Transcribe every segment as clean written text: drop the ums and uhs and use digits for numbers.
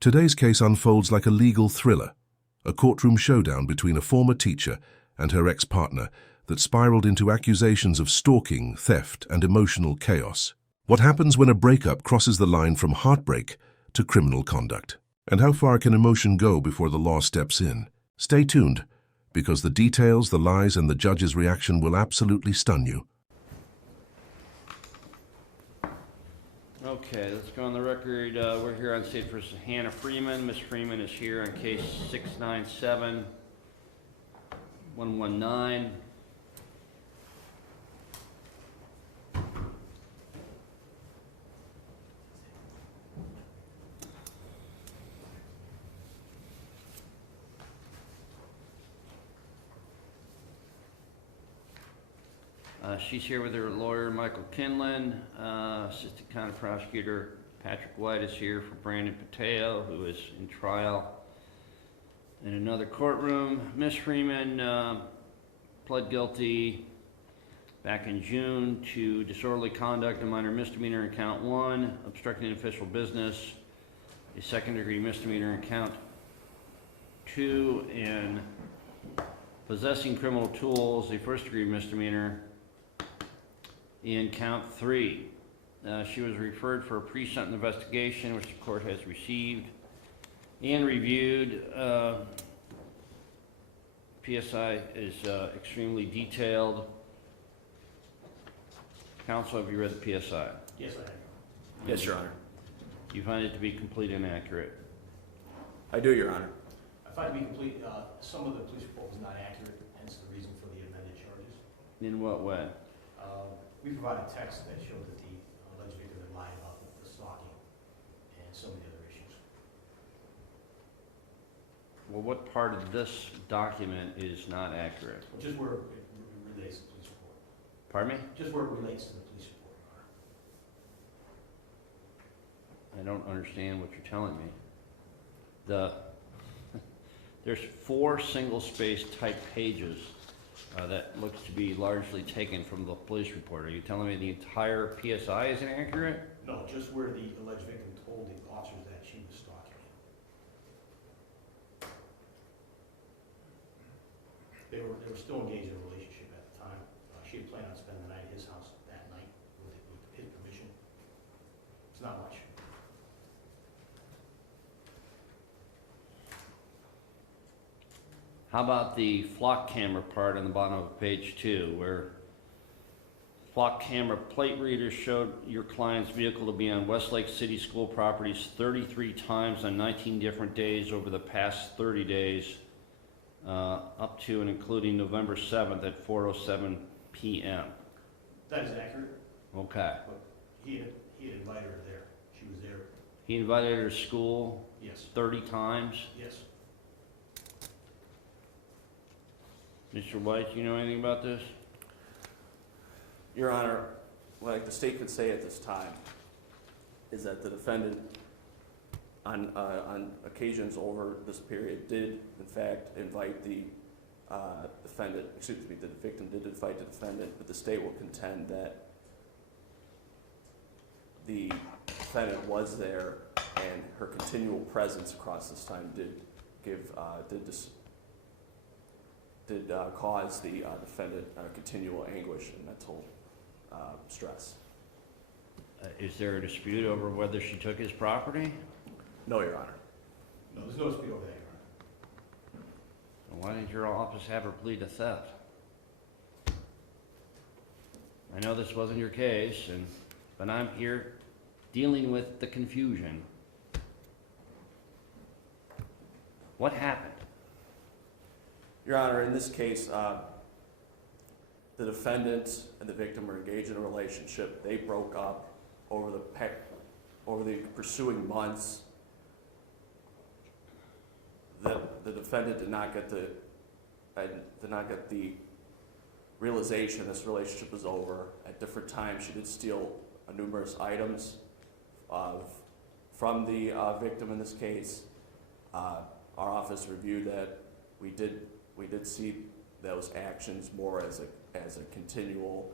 Today's case unfolds like a legal thriller, a courtroom showdown between a former teacher and her ex-partner that spiraled into accusations of stalking, theft, and emotional chaos. What happens when a breakup crosses the line from heartbreak to criminal conduct? And how far can emotion go before the law steps in? Stay tuned, because the details, the lies, and the judge's reaction will absolutely stun you. Okay, let's go on the record. We're here on State v. Hannah Freeman. Ms. Freeman is here on case 697-119. She's here with her lawyer, Michael Kinlan. Assistant County Prosecutor Patrick White is here for Brandon Pateo, who is in trial in another courtroom. Ms. Freeman pled guilty back in June to disorderly conduct, a minor misdemeanor in count 1, obstructing official business, a second-degree misdemeanor in count 2, and possessing criminal tools, a first-degree misdemeanor in count 3. She was referred for a pre-sentence investigation, which the court has received and reviewed. PSI is extremely detailed. Counsel, have you read the PSI? Yes, I have. Yes, Your Honor. Do you find it to be complete and accurate? I do, Your Honor. I find to be complete, some of the police report was not accurate, hence the reason for the amended charges. In what way? We provided text that showed that the alleged victim had lied about the stalking and so many other issues. Well, what part of this document is not accurate? Just where it relates to the police report. Pardon me? Just where it relates to the police report, Your Honor. I don't understand what you're telling me. There's 4 single-space type pages that looks to be largely taken from the police report. Are you telling me the entire PSI is inaccurate? No, just where the alleged victim told the officers that she was stalking him. They were still engaged in a relationship at the time. She had planned on spending the night at his house that night with his permission. It's not much. How about the flock camera part on the bottom of page 2, where flock camera plate readers showed your client's vehicle to be on Westlake City School properties 33 times on 19 different days over the past 30 days, up to and including November 7th at 4:07 p.m. That is accurate, Okay. but he had invited her there. She was there. He invited her to school Yes. 30 times. Yes. Mr. White, do you know anything about this? Your Honor, like the state could say at this time is that the defendant on occasions over this period did in fact invite the the victim did invite the defendant, but the state will contend that the defendant was there and her continual presence across this time did cause the defendant continual anguish and mental stress. Is there a dispute over whether she took his property? No, Your Honor. No, there's no dispute over that, Your Honor. Why didn't your office have her plead to theft? I know this wasn't your case, but I'm here dealing with the confusion. What happened? Your Honor, in this case, the defendant and the victim were engaged in a relationship. They broke up over the pursuing months. The defendant did not get the realization this relationship was over. At different times, she did steal numerous items from the victim in this case. Our office reviewed that. We did see those actions more as a continual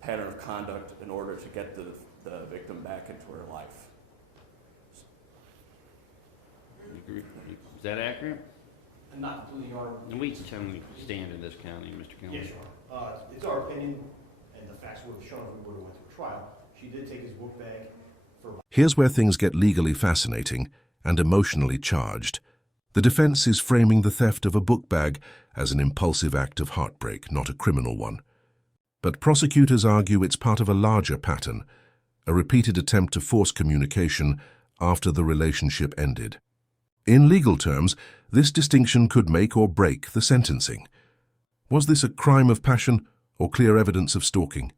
pattern of conduct in order to get the victim back into her life. Is that accurate? And not completely our. And we can stand in this county, Mr. Kinlan. Yes, Your Honor. It's our opinion, and the facts would have shown if we would have went to a trial. She did take his book bag for. Here's where things get legally fascinating and emotionally charged. The defense is framing the theft of a book bag as an impulsive act of heartbreak, not a criminal one. But prosecutors argue it's part of a larger pattern, a repeated attempt to force communication after the relationship ended. In legal terms, this distinction could make or break the sentencing. Was this a crime of passion or clear evidence of stalking?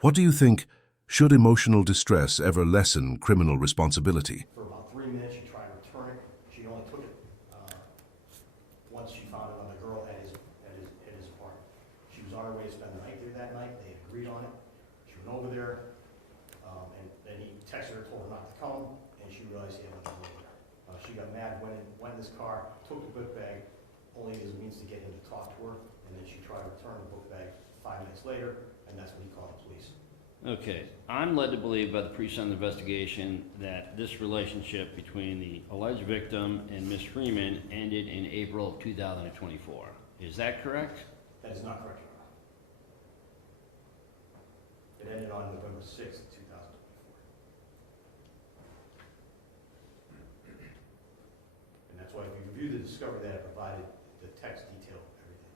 What do you think? Should emotional distress ever lessen criminal responsibility? For about 3 minutes, she tried to return it. She only took it once she found another girl at his apartment. She was on her way to spend the night there that night. They agreed on it. She went over there, and then he texted her, told her not to come, and she realized he had nothing over there. She got mad, went in this car, took the book bag, only as a means to get him to talk to her, and then she tried to return the book bag 5 minutes later, and that's when he called the police. Okay, I'm led to believe by the pre-sentence investigation that this relationship between the alleged victim and Ms. Freeman ended in April of 2024. Is that correct? That is not correct, Your Honor. It ended on November 6th, 2024. And that's why if you review the discovery that it provided, the text detailed everything.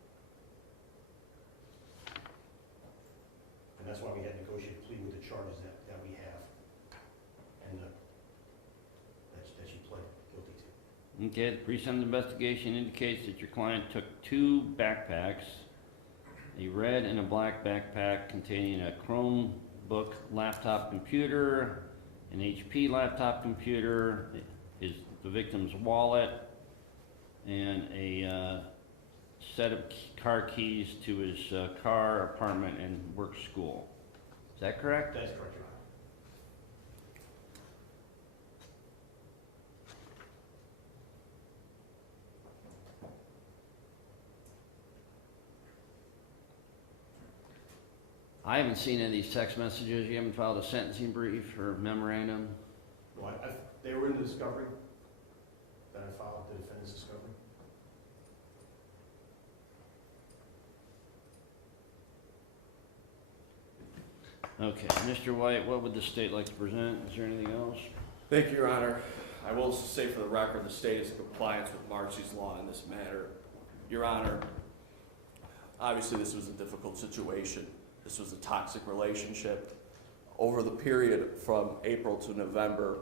And that's why we had negotiated plea with the charges that we have and that she pled guilty to. Okay, the pre-sentence investigation indicates that your client took 2 backpacks, a red and a black backpack containing a Chromebook laptop computer, an HP laptop computer, the victim's wallet, and a set of car keys to his car, apartment, and work school. Is that correct? That is correct, Your Honor. I haven't seen any of these text messages. You haven't filed a sentencing brief or memorandum? Well, they were in the discovery that I filed, the defendant's discovery. Okay, Mr. White, what would the state like to present? Is there anything else? Thank you, Your Honor. I will say for the record, the state is in compliance with Marcy's law in this matter. Your Honor, obviously this was a difficult situation. This was a toxic relationship. Over the period from April to November,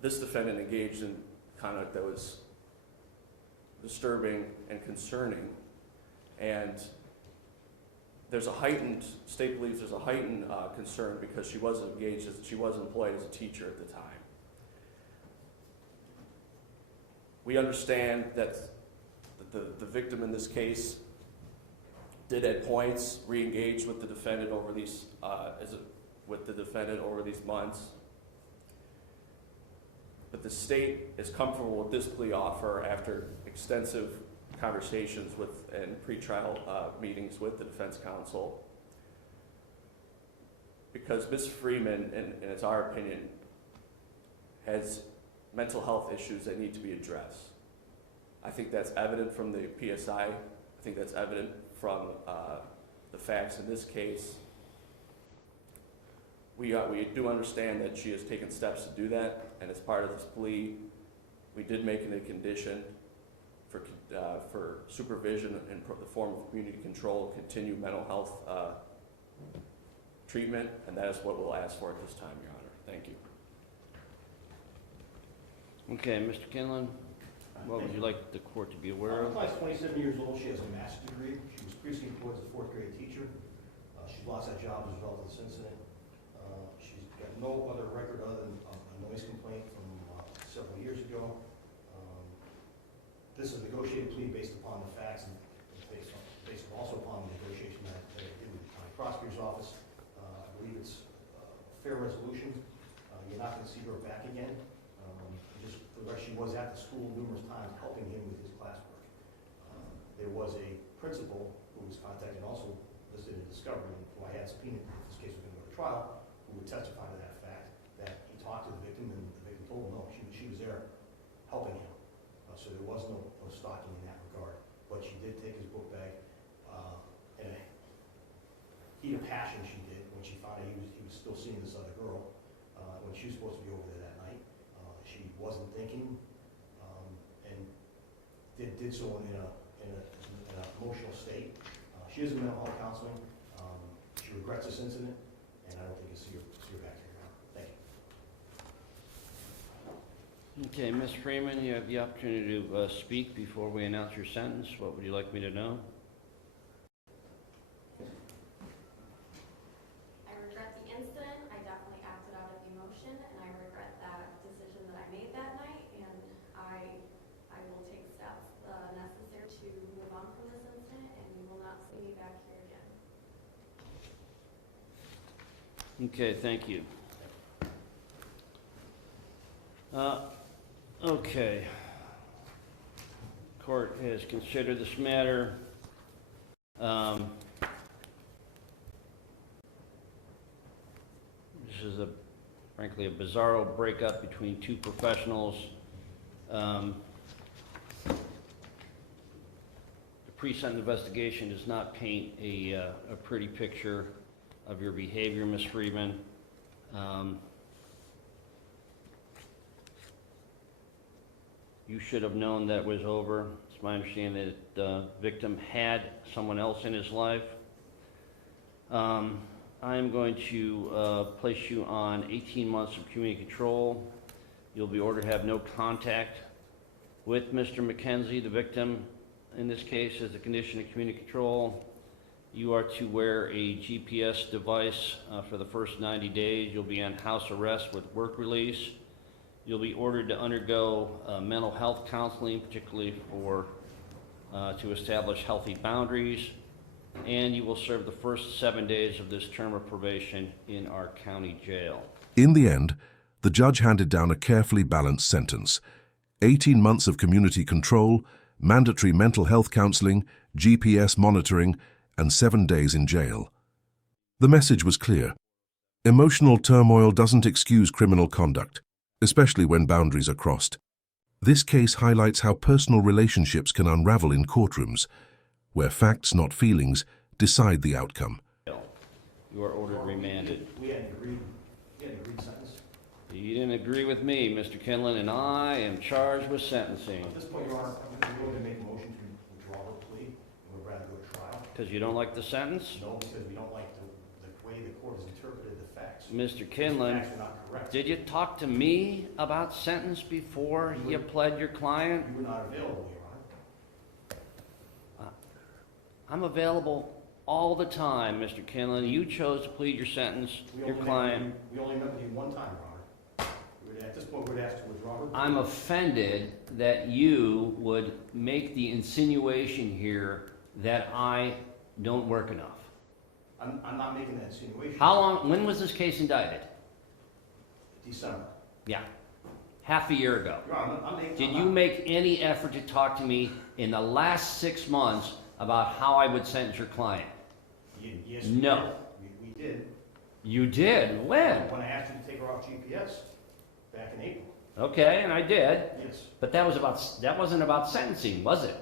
this defendant engaged in conduct that was disturbing and concerning. And state believes there's a heightened concern because she wasn't employed as a teacher at the time. We understand that the victim in this case did at points re-engage with the defendant over these months. But the state is comfortable with this plea offer after extensive conversations and pretrial meetings with the defense counsel, because Ms. Freeman, and it's our opinion, has mental health issues that need to be addressed. I think that's evident from the PSI. I think that's evident from the facts in this case. We do understand that she has taken steps to do that, and as part of this plea, we did make it a condition for supervision in the form of community control, continued mental health treatment, and that is what we'll ask for at this time, Your Honor. Thank you. Okay, Mr. Kinlan, what would you like the court to be aware of? My client's 27 years old. She has a master's degree. She was previously employed as a 4th grade teacher. She lost that job as a result of this incident. She's got no other record other than a noise complaint from several years ago. This is a negotiated plea based upon the facts and based also upon the negotiation that I did with the county prosecutor's office. I believe it's a fair resolution. You're not going to see her back again. Just for the rest, she was at the school numerous times helping him with his classwork. There was a principal who was contacted, also listed in discovery, who I had subpoenaed if this case was going to go to trial, who would testify to that fact, that he talked to the victim and the victim told him no, she did so in an emotional state. She is in mental health counseling. She regrets this incident, and I don't think you'll see her back here now. Thank you. Okay, Ms. Freeman, you have the opportunity to speak before we announce your sentence. What would you like me to know? I regret the incident. I definitely acted out of emotion, and I regret that decision that I made that night, and I will take steps necessary to move on from this incident, and you will not see me back here again. Okay, thank you. Okay. Court has considered this matter. This is frankly a bizarro breakup between two professionals. The pre-sentence investigation does not paint a pretty picture of your behavior, Ms. Freeman. You should have known that was over. It's my understanding that the victim had someone else in his life. I'm going to place you on 18 months of community control. You'll be ordered to have no contact with Mr. McKenzie, the victim. In this case, as a condition of community control, you are to wear a GPS device for the first 90 days. You'll be on house arrest with work release. You'll be ordered to undergo mental health counseling, particularly to establish healthy boundaries, and you will serve the first 7 days of this term of probation in our county jail. In the end, the judge handed down a carefully balanced sentence: 18 months of community control, mandatory mental health counseling, GPS monitoring, and 7 days in jail. The message was clear. Emotional turmoil doesn't excuse criminal conduct, especially when boundaries are crossed. This case highlights how personal relationships can unravel in courtrooms, where facts, not feelings, decide the outcome. You are ordered remanded. We had an agreed sentence. You didn't agree with me, Mr. Kinlan, and I am charged with sentencing. At this point, Your Honor, I'm going to make a motion to withdraw her plea, and we'd rather go to trial. Because you don't like the sentence? No, because we don't like the way the court has interpreted the facts. Mr. The Kinlan, facts are not correct. did you talk to me about sentence before you pled your client? You were not available, Your Honor. I'm available all the time, Mr. Kinlan. You chose to plead your sentence, your client. We only met with you one time, Your Honor. At this point, we'd ask to withdraw her plea. I'm offended that you would make the insinuation here that I don't work enough. I'm not making that insinuation. How long, when was this case indicted? December. Yeah, half a year ago. Your Honor, I'm making... Did you make any effort to talk to me in the last 6 months about how I would sentence your client? Yes, No. we did. You did? When? When I asked you to take her off GPS back in April. Okay, and I did. Yes. But that wasn't about sentencing, was it?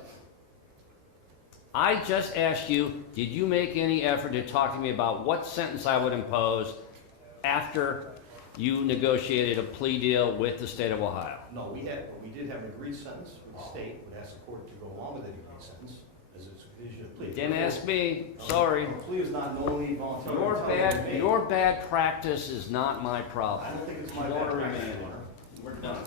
I just asked you, did you make any effort to talk to me about what sentence I would impose after you negotiated a plea deal with the state of Ohio? No, we did have an agreed sentence with the state. We'd ask the court to go along with the agreed sentence as a condition of plea. Didn't ask me, sorry. A plea is not knowingly voluntary. Your bad practice is not my I problem. don't think it's my You bad order practice, remanded. Your Honor. We're done.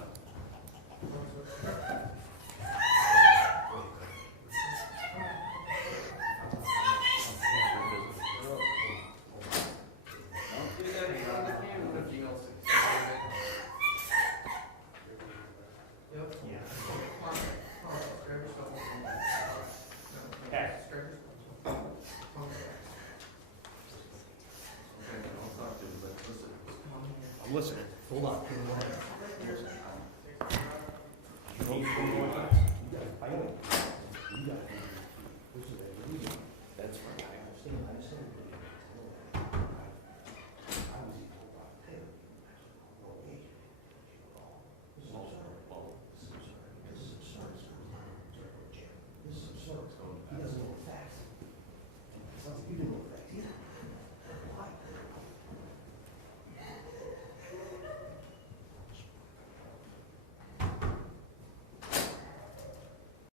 I'm listening. Hold on. That's fine. I understand.